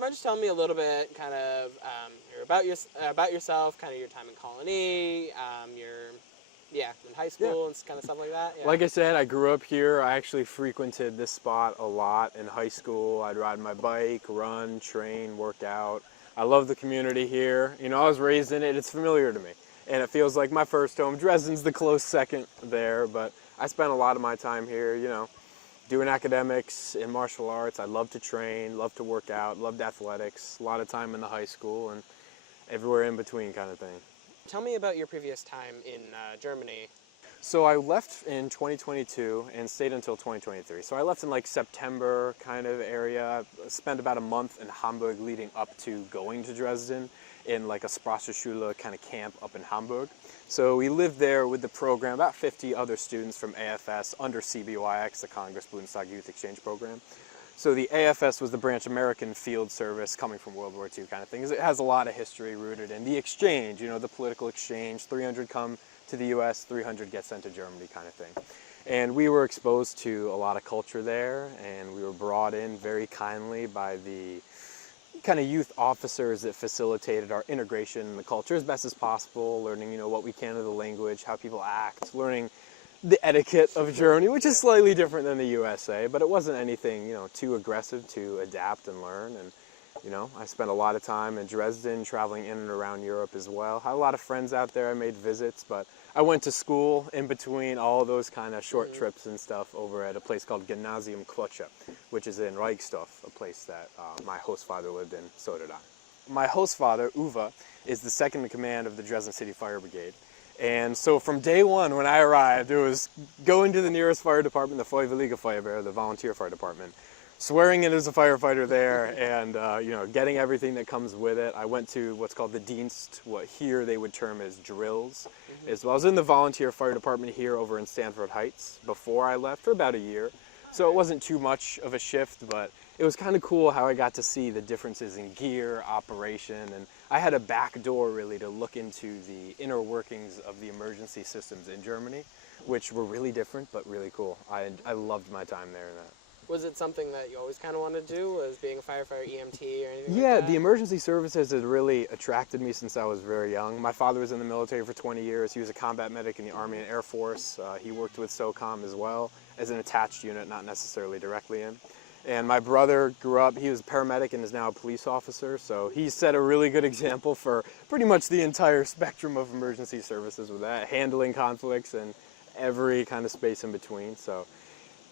you mind just telling me a little bit, kind of, about yourself, kind of your time in Colonie, in high school and kind of stuff like that? Yeah. Like I said, I grew up here. I actually frequented this spot a lot in high school. I'd ride my bike, run, train, work out. I love the community here. You know, I was raised in it. It's familiar to me. And it feels like my first home. Dresden's the close second there, but I spent a lot of my time here, you know, doing academics in martial arts. I love to train, love to work out, loved athletics, a lot of time in the high school and everywhere in between kind of thing. Tell me about your previous time in Germany. So I left in 2022 and stayed until 2023. So I left in like September kind of area. I spent about a month in Hamburg leading up to going to Dresden in like a Sprachschule kind of camp up in Hamburg. So we lived there with the program, about 50 other students from AFS under CBYX, the Congress Bundestag Youth Exchange Program. So the AFS was the branch American Field Service coming from World War II kind of thing. It has a lot of history rooted in the exchange, you know, the political exchange. 300 come to the US, 300 get sent to Germany kind of thing. And we were exposed to a lot of culture there, and we were brought in very kindly by the kind of youth officers that facilitated our integration in the culture as best as possible, learning, you know, what we can of the language, how people act, learning the etiquette of Germany, which is slightly different than the USA, but it wasn't anything, you know, too aggressive to adapt and learn. And, you know, I spent a lot of time in Dresden, traveling in and around Europe as well. Had a lot of friends out there. I made visits, but I went to school in between all those kind of short trips and stuff over at a place called Gymnasium Quocha, which is in Reichsdorf, a place that my host father lived in, so did I. My host father, Uwe, is the second in command of the Dresden City Fire Brigade. And so from day one when I arrived, it was going to the nearest fire department, the Freiwillige Feuerwehr, the volunteer fire department, swearing in as a firefighter there, and you know, getting everything that comes with it. I went to what's called the Dienst, what here they would term as drills, as well. I was in the volunteer fire department here over in Stanford Heights before I left for about a year. So it wasn't too much of a shift, but it was kind of cool how I got to see the differences in gear, operation, and I had a back door really to look into the inner workings of the emergency systems in Germany, which were really different, but really cool. I loved my time there. Was it something that you always kind of wanted to do, was being a firefighter, EMT, or anything Yeah, like that? the emergency services has really attracted me since I was very young. My father was in the military for 20 years. He was a combat medic in the Army and Air Force. He worked with SOCOM as well as an attached unit, not necessarily directly in. And my brother grew up, he was a paramedic and is now a police officer, so he set a really good example for pretty much the entire spectrum of emergency services with that, handling conflicts and every kind of space in between. So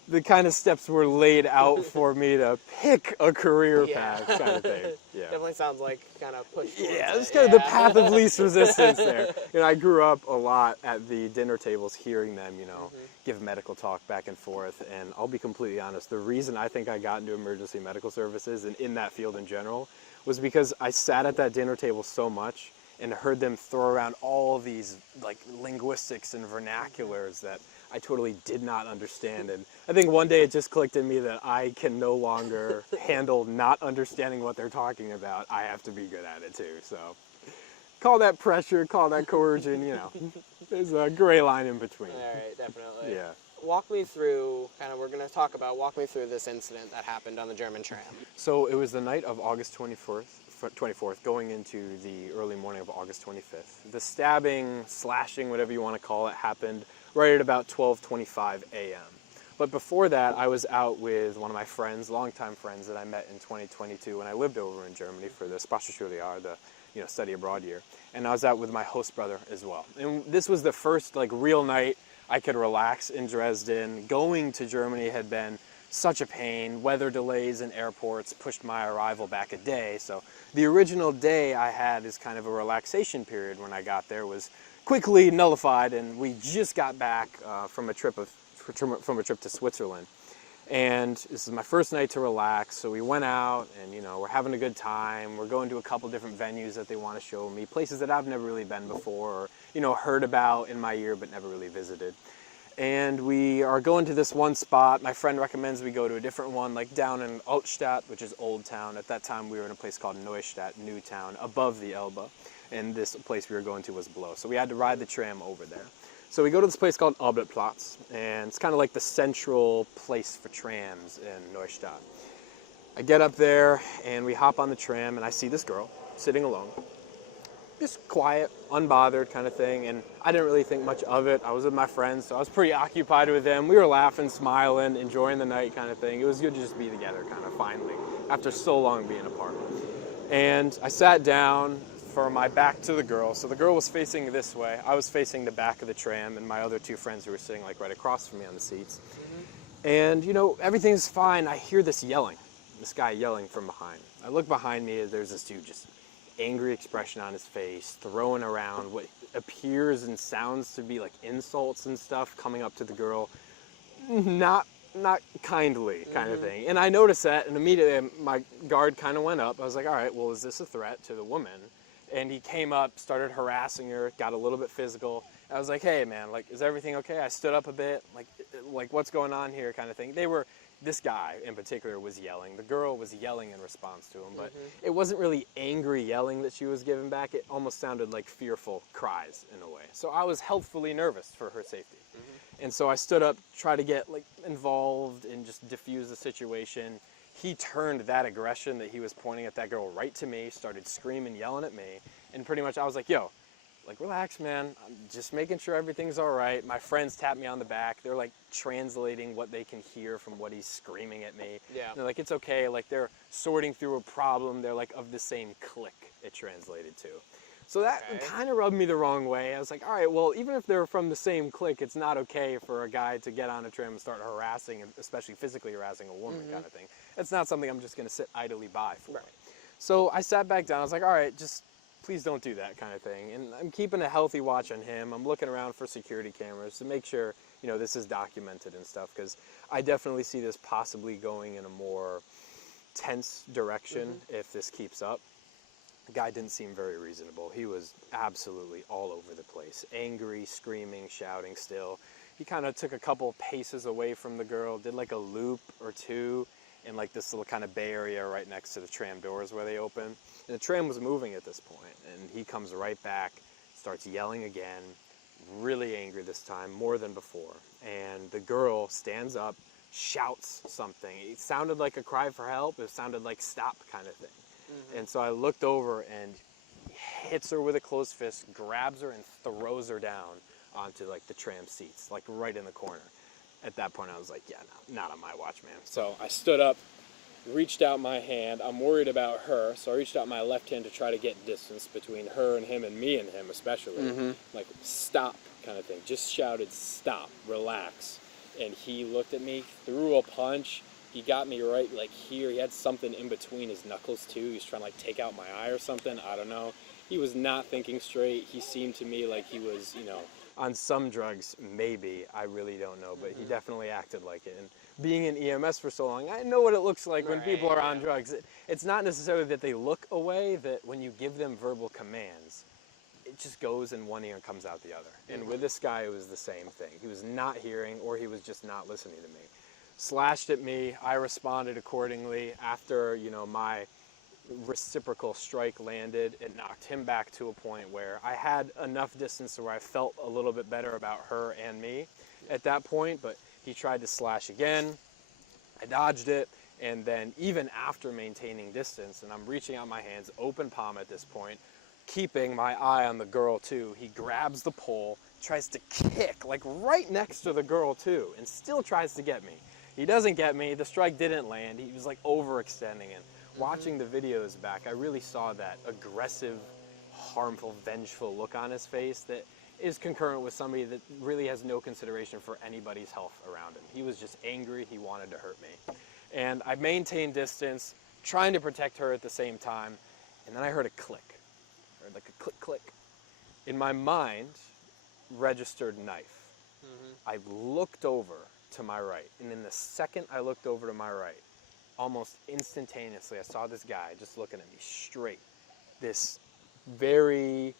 the kind of steps were laid out for me to pick a career path kind of thing. Yeah. Definitely sounds like kind of push towards Yeah, it's it. kind of the path of least resistance there. You know, I grew up a lot at the dinner tables hearing them, you know, give medical talk back and forth. And I'll be completely honest, the reason I think I got into emergency medical services and in that field in general was because I sat at that dinner table so much and heard them throw around all these like linguistics and vernaculars that I totally did not understand. And I think one day it just clicked in me that I can no longer handle not understanding what they're talking about. I have to be good at it too. So call that pressure, call that coercion, you know. There's a gray line in between. All right, definitely. Yeah. Walk me through, walk me through this incident that happened on the German tram. So it was the night of August 24th, going into the early morning of August 25th. The stabbing, slashing, whatever you want to call it, happened right at about 12:25 a.m. But before that, I was out with one of my friends, longtime friends that I met in 2022 when I lived over in Germany for the Sprachschule, the study abroad year. And I was out with my host brother as well. And this was the first like real night I could relax in Dresden. Going to Germany had been such a pain. Weather delays in airports pushed my arrival back a day. So the original day I had as kind of a relaxation period when I got there was quickly nullified, and we just got back from a trip to Switzerland. And this is my first night to relax, so we went out and, you know, we're having a good time. We're going to a couple different venues that they want to show me, places that I've never really been before or, you know, heard about in my year but never really visited. And we are going to this one spot. My friend recommends we go to a different one, like down in Altstadt, which is Old Town. At that time, we were in a place called Neustadt, New Town, above the Elbe. And this place we were going to was below. So we had to ride the tram over there. So we go to this place called Albert-Platz, and it's kind of like the central place for trams in Neustadt. I get up there and we hop on the tram and I see this girl sitting alone. Just quiet, unbothered kind of thing, and I didn't really think much of it. I was with my friends, so I was pretty occupied with them. We were laughing, smiling, enjoying the night kind of thing. It was good to just be together kind of finally, after so long being apart. And I sat down for my back to the girl. So the girl was facing this way. I was facing the back of the tram, and my other two friends who were sitting like right across from me on the seats. And, you know, everything's fine. I hear this yelling, this guy yelling from behind. I look behind me, there's this dude just angry expression on his face, throwing around what appears and sounds to be like insults and stuff coming up to the girl. Not kindly kind of thing. And I noticed that, and immediately my guard kind of went up. I was like, all right, well, is this a threat to the woman? And he came up, started harassing her, got a little bit physical. I was like, hey, man, like, is everything okay? I stood up a bit, like what's going on here kind of thing. This guy in particular was yelling. The girl was yelling in response to him, but it wasn't really angry yelling that she was giving back. It almost sounded like fearful cries in a way. So I was healthfully nervous for her safety. And so I stood up, tried to get like involved and just diffuse the situation. He turned that aggression that he was pointing at that girl right to me, started screaming, yelling at me, and pretty much I was like, yo, like, relax, man. I'm just making sure everything's all right. My friends tapped me on the back. They're like translating what they can hear from what he's screaming at me. Yeah. And they're like, it's okay. Like, they're sorting through a problem. They're like of the same clique, it translated to. So that kind of rubbed me the wrong way. I was like, all right, well, even if they're from the same clique, it's not okay for a guy to get on a tram and start harassing, especially physically harassing a woman kind of thing. It's not something I'm just going to sit idly by for. Right. So I sat back down. I was like, all right, just please don't do that kind of thing. And I'm keeping a healthy watch on him. I'm looking around for security cameras to make sure, you know, this is documented and stuff, because I definitely see this possibly going in a more tense direction if this keeps up. The guy didn't seem very reasonable. He was absolutely all over the place, angry, screaming, shouting still. He kind of took a couple paces away from the girl, did like a loop or two in like this little kind of bay area right next to the tram doors where they open. And the tram was moving at this point, and he comes right back, starts yelling again, really angry this time, more than before. And the girl stands up, shouts something. It sounded like a cry for help. It sounded like stop kind of thing. And so I looked over and hits her with a closed fist, grabs her and throws her down onto like the tram seats, like right in the corner. At that point I was like, yeah, no, not on my watch, man. So I stood up, reached out my hand. I'm worried about her, so I reached out my left hand to try to get distance between her and him, and me and him especially. Like, stop kind of thing. Just shouted, stop, relax. And he looked at me, threw a punch. He got me right like here. He had something in between his knuckles too. He was trying to like take out my eye or something. I don't know. He was not thinking straight. He seemed to me like he was, you know, on some drugs, maybe. I really don't know, but he definitely acted like it. And being in EMS for so long, I know what it looks like when people are on drugs. It's not necessarily that they look away, that when you give them verbal commands, it just goes in one ear and comes out the other. And with this guy, it was the same thing. He was not hearing, or he was just not listening to me. Slashed at me. I responded accordingly. After, you know, my reciprocal strike landed, it knocked him back to a point where I had enough distance where I felt a little bit better about her and me at that point, but he tried to slash again. I dodged it, and then even after maintaining distance, and I'm reaching out my hands, open palm at this point, keeping my eye on the girl too, he grabs the pole, tries to kick, like right next to the girl too, and still tries to get me. He doesn't get me. The strike didn't land. He was like overextending it. Watching the videos back, I really saw that aggressive, harmful, vengeful look on his face that is concurrent with somebody that really has no consideration for anybody's health around him. He was just angry. He wanted to hurt me. And I maintained distance, trying to protect her at the same time, and then I heard a click. I heard like a click, click. In my mind, registered knife. I looked over to my right, and in the second I looked over to my right, almost instantaneously, I saw this guy just looking at me straight. This very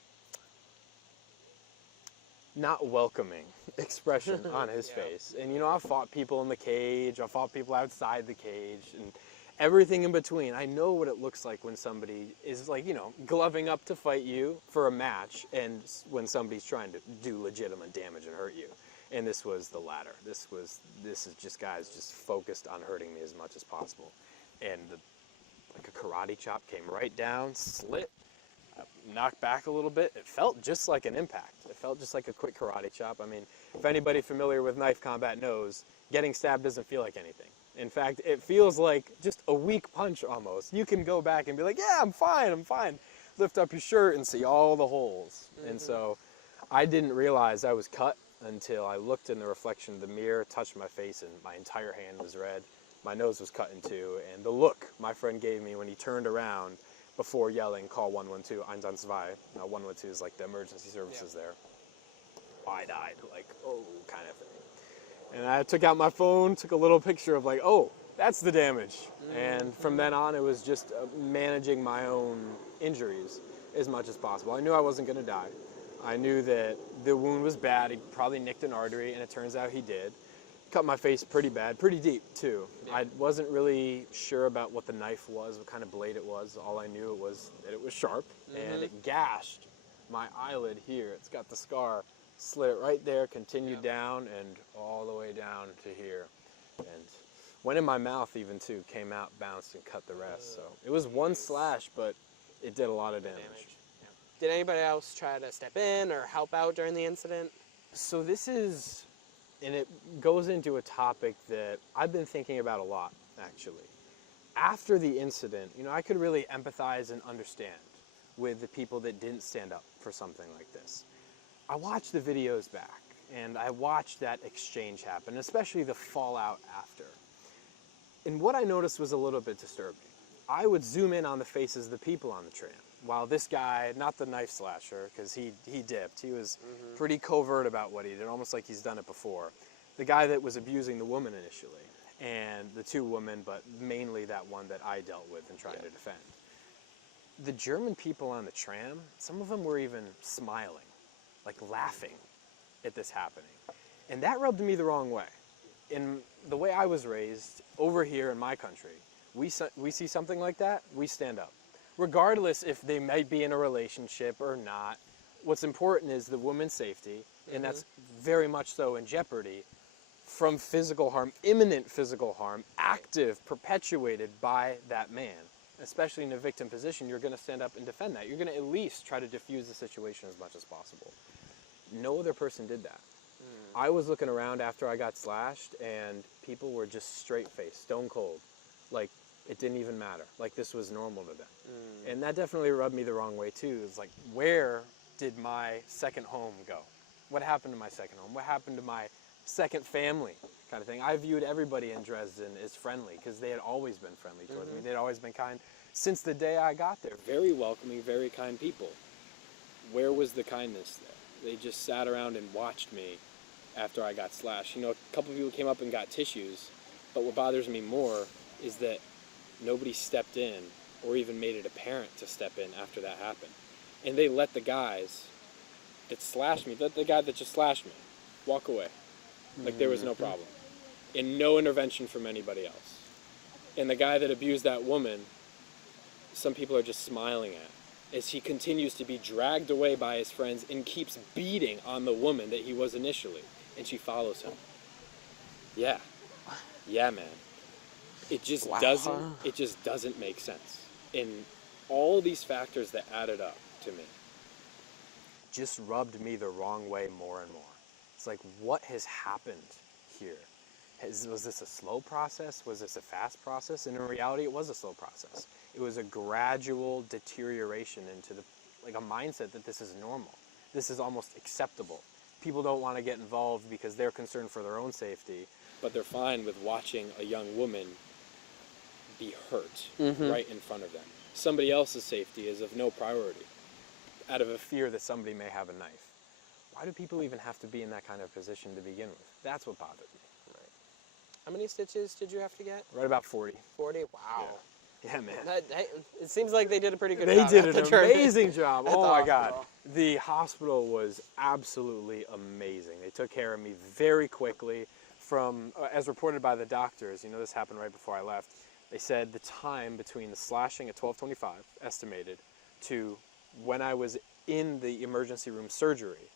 not welcoming expression on his face. And, you know, I've fought people in the cage. I've fought people outside the cage and everything in between. I know what it looks like when somebody is, like, you know, gloving up to fight you for a match, and when somebody's trying to do legitimate damage and hurt you. And this was the latter. This is just guys just focused on hurting me as much as possible. and like a karate chop came right down, slit, knocked back a little bit. It felt just like an impact. It felt just like a quick karate chop. I mean, if anybody familiar with knife combat knows, getting stabbed doesn't feel like anything. In fact, it feels like just a weak punch almost. You can go back and be like, yeah, I'm fine. Lift up your shirt and see all the holes. And so I didn't realize I was cut until I looked in the reflection of the mirror, touched my face, and my entire hand was red. My nose was cut in two, and the look my friend gave me when he turned around before yelling, call 112, 112. 112 is like the emergency services there. Wide-eyed, like, oh, kind of thing. And I took out my phone, took a little picture of like, oh, that's the damage. And from then on, it was just managing my own injuries as much as possible. I knew I wasn't going to die. I knew that the wound was bad. He probably nicked an artery, and it turns out he did. Cut my face pretty bad, pretty deep too. Yeah. I wasn't really sure about what the knife was, what kind of blade it was. All I knew was that it was sharp, and it gashed my eyelid here. It's got the scar. Slit it right there, continued down, and all the way down to here. And went in my mouth even too, came out, bounced, and cut the rest. So it was one slash, but it did a lot of damage. Yeah. Did anybody else try to step in or help out during the incident? So this is, and it goes into a topic that I've been thinking about a lot, actually. After the incident, you know, I could really empathize and understand with the people that didn't stand up for something like this. I watched the videos back, and I watched that exchange happen, especially the fallout after. And what I noticed was a little bit disturbing. I would zoom in on the faces of the people on the tram, while this guy, not the knife slasher, because he dipped. He was pretty covert about what he did, almost like he's done it before. The guy that was abusing the woman initially, and the two women, but mainly that one that I dealt with and trying to defend. The German people on the tram, some of them were even smiling, like laughing at this happening. And that rubbed me the wrong way. In the way I was raised, over here in my country, we see something like that, we stand up. Regardless if they might be in a relationship or not, what's important is the woman's safety, and that's very much so in jeopardy from physical harm, imminent physical harm, active, perpetuated by that man. Especially in a victim position, you're going to stand up and defend that. You're going to at least try to diffuse the situation as much as possible. No other person did that. I was looking around after I got slashed, and people were just straight-faced, stone cold. Like, it didn't even matter. Like, this was normal to them. And that definitely rubbed me the wrong way, too. It's like, where did my second home go? What happened to my second home? What happened to my second family kind of thing? I viewed everybody in Dresden as friendly because they had always been friendly towards me. They'd always been kind since the day I got there. Very welcoming, very kind people. Where was the kindness there? They just sat around and watched me after I got slashed. You know, a couple of people came up and got tissues, but what bothers me more is that nobody stepped in or even made it apparent to step in after that happened. And they let the guys that slashed me, the guy that just slashed me, walk away. Like there was no problem. And no intervention from anybody else. And the guy that abused that woman, some people are just smiling at as he continues to be dragged away by his friends and keeps beating on the woman that he was initially. And she follows him. Yeah. Yeah, man. It just doesn't make sense. And all these factors that added up to me just rubbed me the wrong way more and more. It's like, what has happened here? Was this a slow process? Was this a fast process? And in reality, it was a slow process. It was a gradual deterioration into like a mindset that this is normal. This is almost acceptable. People don't want to get involved because they're concerned for their own safety, but they're fine with watching a young woman be hurt right in front of them. Somebody else's safety is of no priority out of a fear that somebody may have a knife. Why do people even have to be in that kind of position to begin with? That's what bothered me. Right. How many stitches did you have to get? Right about 40. 40? Wow. Yeah, man. It seems like they did a pretty good job. They did an amazing job. Oh my God. The hospital was absolutely amazing. They took care of me very quickly. From, as reported by the doctors, you know, this happened right before I left, they said the time between the slashing at 12:25, estimated, to when I was in the emergency room surgery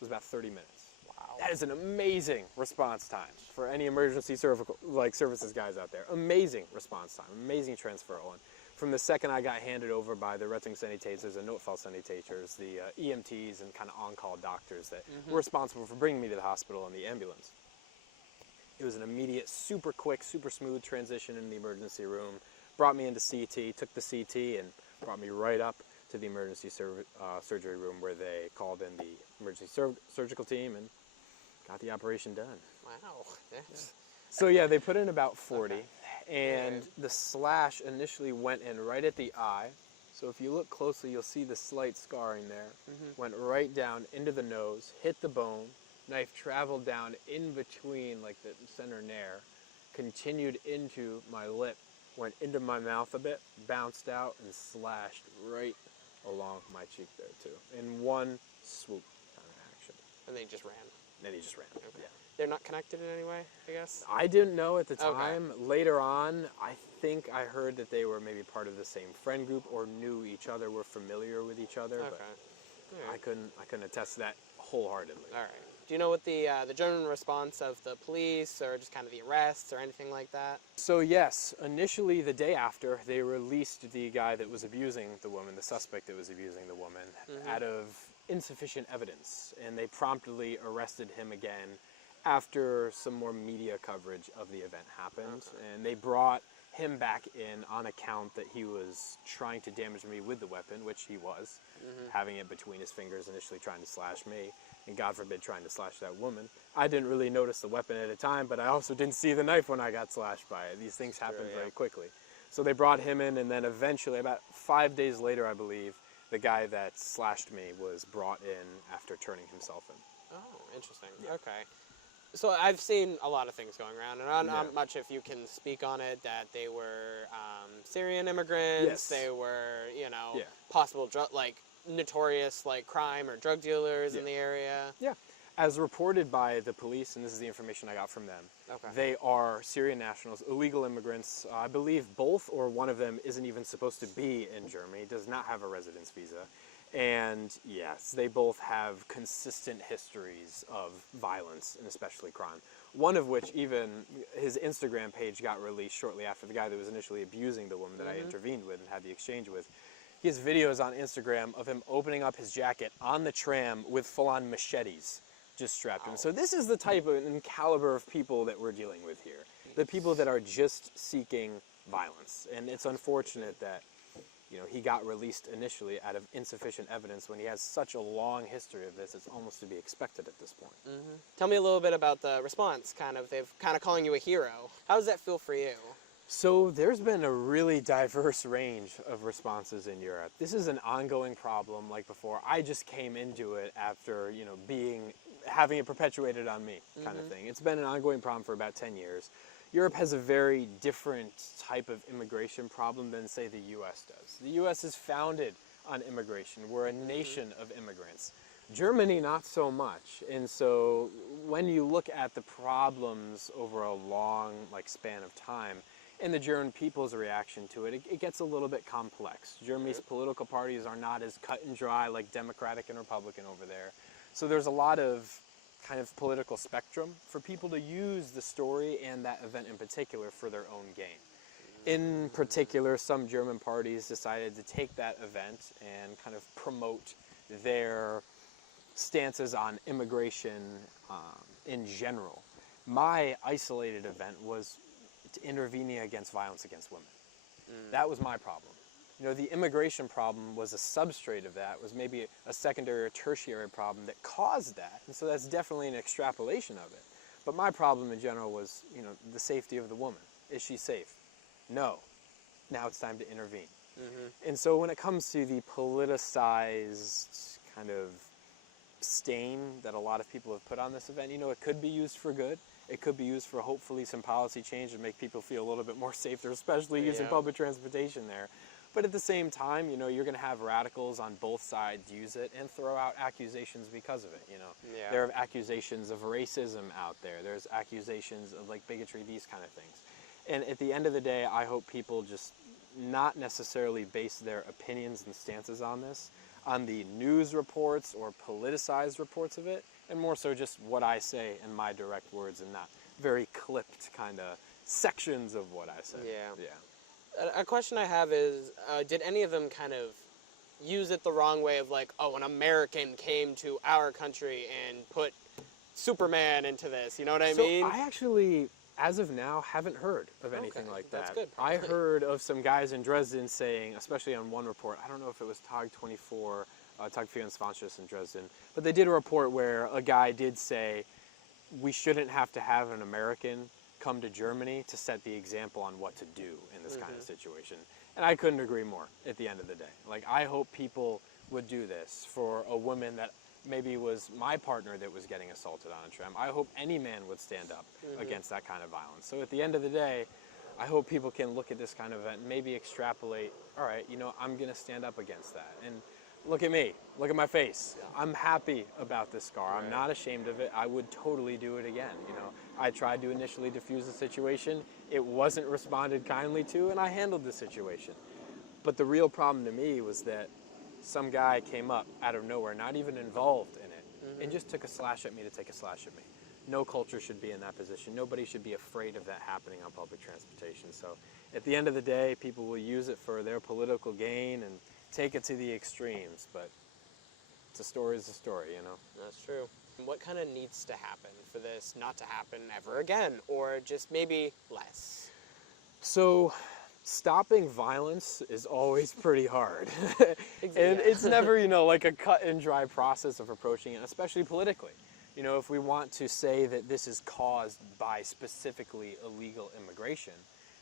was about 30 minutes. Wow. That is an amazing response time for any emergency services guys out there. Amazing response time, amazing transferal. And from the second I got handed over by the Rettungssanitäters and Notfallsanitäters, the EMTs and kind of on-call doctors that were responsible for bringing me to the hospital in the ambulance, it was an immediate, super quick, super smooth transition in the emergency room. Brought me into CT, took the CT, and brought me right up to the emergency surgery room where they called in the emergency surgical team and got the operation done. Wow. Yes. So yeah, they put in about 40, Okay. and the slash initially went in right at the eye. So if you look closely, you'll see the slight scarring there. Went right down into the nose, hit the bone. Knife traveled down in between, like the center nair, continued into my lip, went into my mouth a bit, bounced out, and slashed right along my cheek there too, in one swoop kind of action. And they just ran. Then he just ran. Okay. Yeah. They're not connected in any way, I guess? I didn't know at the Okay. time. Later on, I think I heard that they were maybe part of the same friend group or knew each other, were familiar with each other, Okay. but All I couldn't attest to that wholeheartedly. right. Do you know what the general response of the police or just kind of the arrests or anything like that? So yes, initially the day after, they released the guy that was abusing the woman, the suspect that was abusing the woman, out of insufficient evidence, and they promptly arrested him again after some more media coverage of the event happened, and they brought him back in on account that he was trying to damage me with the weapon, which he was, having it between his fingers, initially trying to slash me, and God forbid trying to slash that woman. I didn't really notice the weapon at a time, but I also didn't see the knife when I got slashed by it. These things happen very quickly. So they brought him in, and then eventually, about 5 days later, I believe, the guy that slashed me was brought in after turning himself in. Oh, interesting. Okay. So I've seen a lot of things going around, and I'm not much if you can speak on it, that they were Syrian immigrants, Yes. they were, possible notorious crime or drug dealers in the area. Yeah. As reported by the police, and this is the information I got from them, Okay. they are Syrian nationals, illegal immigrants. I believe both or one of them isn't even supposed to be in Germany, does not have a residence visa. And yes, they both have consistent histories of violence and especially crime. One of which, even his Instagram page got released shortly after the guy that was initially abusing the woman that I intervened with and had the exchange with. He has videos on Instagram of him opening up his jacket on the tram with full-on machetes just strapped to him. So this is the type of and caliber of people that we're dealing with here. The people that are just seeking violence. And it's unfortunate that he got released initially out of insufficient evidence when he has such a long history of this. It's almost to be expected at this point. Tell me a little bit about the response, they've kind of calling you a hero. How does that feel for you? So there's been a really diverse range of responses in Europe. This is an ongoing problem like before. I just came into it after, having it perpetuated on me kind of thing. It's been an ongoing problem for about 10 years. Europe has a very different type of immigration problem than, say, the U.S. does. The U.S. is founded on immigration. We're a nation of immigrants. Germany, not so much. And so when you look at the problems over a long span of time, and the German people's reaction to it, it gets a little bit complex. Germany's political parties are not as cut and dry like Democratic and Republican over there. So there's a lot of kind of political spectrum for people to use the story and that event in particular for their own gain. In particular, some German parties decided to take that event and kind of promote their stances on immigration in general. My isolated event was intervening against violence against women. That was my problem. The immigration problem was a substrate of that, was maybe a secondary or tertiary problem that caused that. And so that's definitely an extrapolation of it. But my problem in general was, the safety of the woman. Is she safe? No. Now it's time to intervene. And so when it comes to the politicized kind of stain that a lot of people have put on this event, it could be used for good. It could be used for hopefully some policy change to make people feel a little bit more safer, especially using public transportation there. But at the same time, you're going to have radicals on both sides use it and throw out accusations because of it, There are accusations of racism out there. There's accusations of bigotry, these kind of things. And at the end of the day, I hope people just not necessarily base their opinions and stances on this on the news reports or politicized reports of it, and more so just what I say in my direct words and not very clipped kind of sections of what I say. Yeah. A question I have is, did any of them kind of use it the wrong way of like, oh, an American came to our country and put Superman into this, you know what I mean? I actually, as of now, haven't heard of anything like that. That's good, I probably. heard of some guys in Dresden saying, especially on one report, I don't know if it was Tag 24, Tag 24 in Dresden, but they did a report where a guy did say, we shouldn't have to have an American come to Germany to set the example on what to do in this kind of situation. And I couldn't agree more at the end of the day. Like, I hope people would do this for a woman that maybe was my partner that was getting assaulted on a tram. I hope any man would stand up against that kind of violence. So at the end of the day, I hope people can look at this kind of event and maybe extrapolate, all right, you know, I'm going to stand up against that. And look at me. Look at my face. I'm happy about this scar. I'm not ashamed of it. I would totally do it again. You know, I tried to initially defuse the situation. It wasn't responded kindly to, and I handled the situation. But the real problem to me was that some guy came up out of nowhere, not even involved in it, and just took a slash at me to take a slash at me. No culture should be in that position. Nobody should be afraid of that happening on public transportation. So at the end of the day, people will use it for their political gain and take it to the extremes, but a story is a story, you know? That's true. What kind of needs to happen for this not to happen ever again, or just maybe less? So stopping violence is always pretty hard. And it's never, you know, like a cut and dry process of approaching it, especially politically. You know, if we want to say that this is caused by specifically illegal immigration,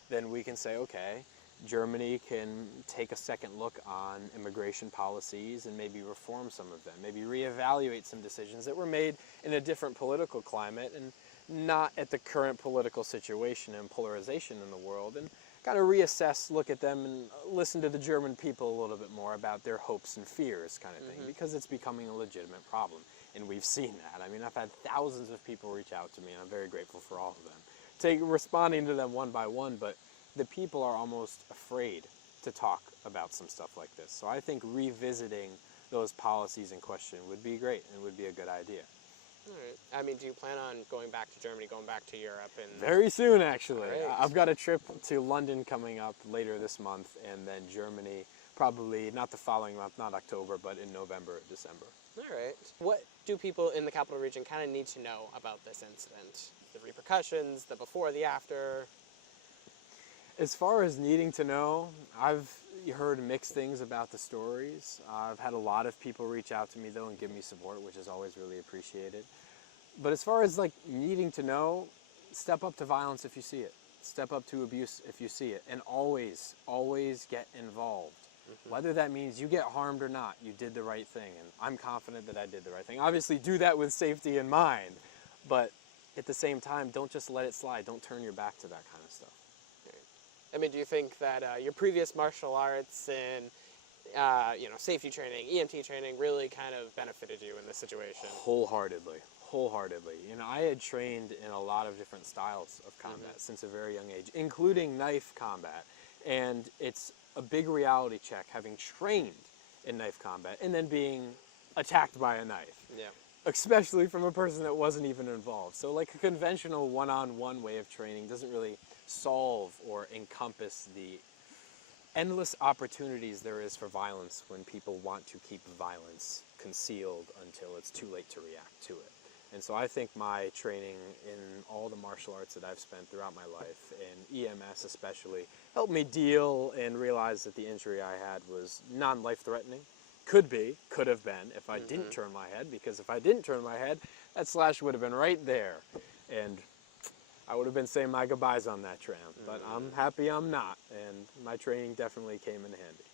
then we can say, okay, Germany can take a second look on immigration policies and maybe reform some of them, maybe reevaluate some decisions that were made in a different political climate and not at the current political situation and polarization in the world, and kind of reassess, look at them, and listen to the German people a little bit more about their hopes and fears kind of thing, because it's becoming a legitimate problem. And we've seen that. I mean, I've had thousands of people reach out to me, and I'm very grateful for all of them, responding to them one by one, but the people are almost afraid to talk about some stuff like this. So I think revisiting those policies in question would be great and would be a good idea. All right. I mean, do you plan on going back to Germany, going back to Europe? And Very soon, actually. Great. I've got a trip to London coming up later this month, and then Germany probably not the following month, not October, but in November, December. All right. What do people in the capital region kind of need to know about this incident? The repercussions, the before, the after? As far as needing to know, I've heard mixed things about the stories. I've had a lot of people reach out to me, though, and give me support, which is always really appreciated. But as far as, like, needing to know, step up to violence if you see it. Step up to abuse if you see it. And always, always get involved. Whether that means you get harmed or not, you did the right thing. And I'm confident that I did the right thing. Obviously, do that with safety in mind. But at the same time, don't just let it slide. Don't turn your back to that kind of stuff. I mean, do you think that your previous martial arts and, safety training, EMT training really kind of benefited you in this situation? Wholeheartedly. You know, I had trained in a lot of different styles of combat since a very young age, including knife combat. And it's a big reality check having trained in knife combat and then being attacked by a knife. Yeah. Especially from a person that wasn't even involved. So like a conventional one-on-one way of training doesn't really solve or encompass the endless opportunities there is for violence when people want to keep violence concealed until it's too late to react to it. And so I think my training in all the martial arts that I've spent throughout my life, and EMS especially, helped me deal and realize that the injury I had was non-life-threatening. Could have been if I didn't turn my head, because if I didn't turn my head, that slash would have been right there. And I would have been saying my goodbyes on that tram. But I'm happy I'm not, and my training definitely came in handy.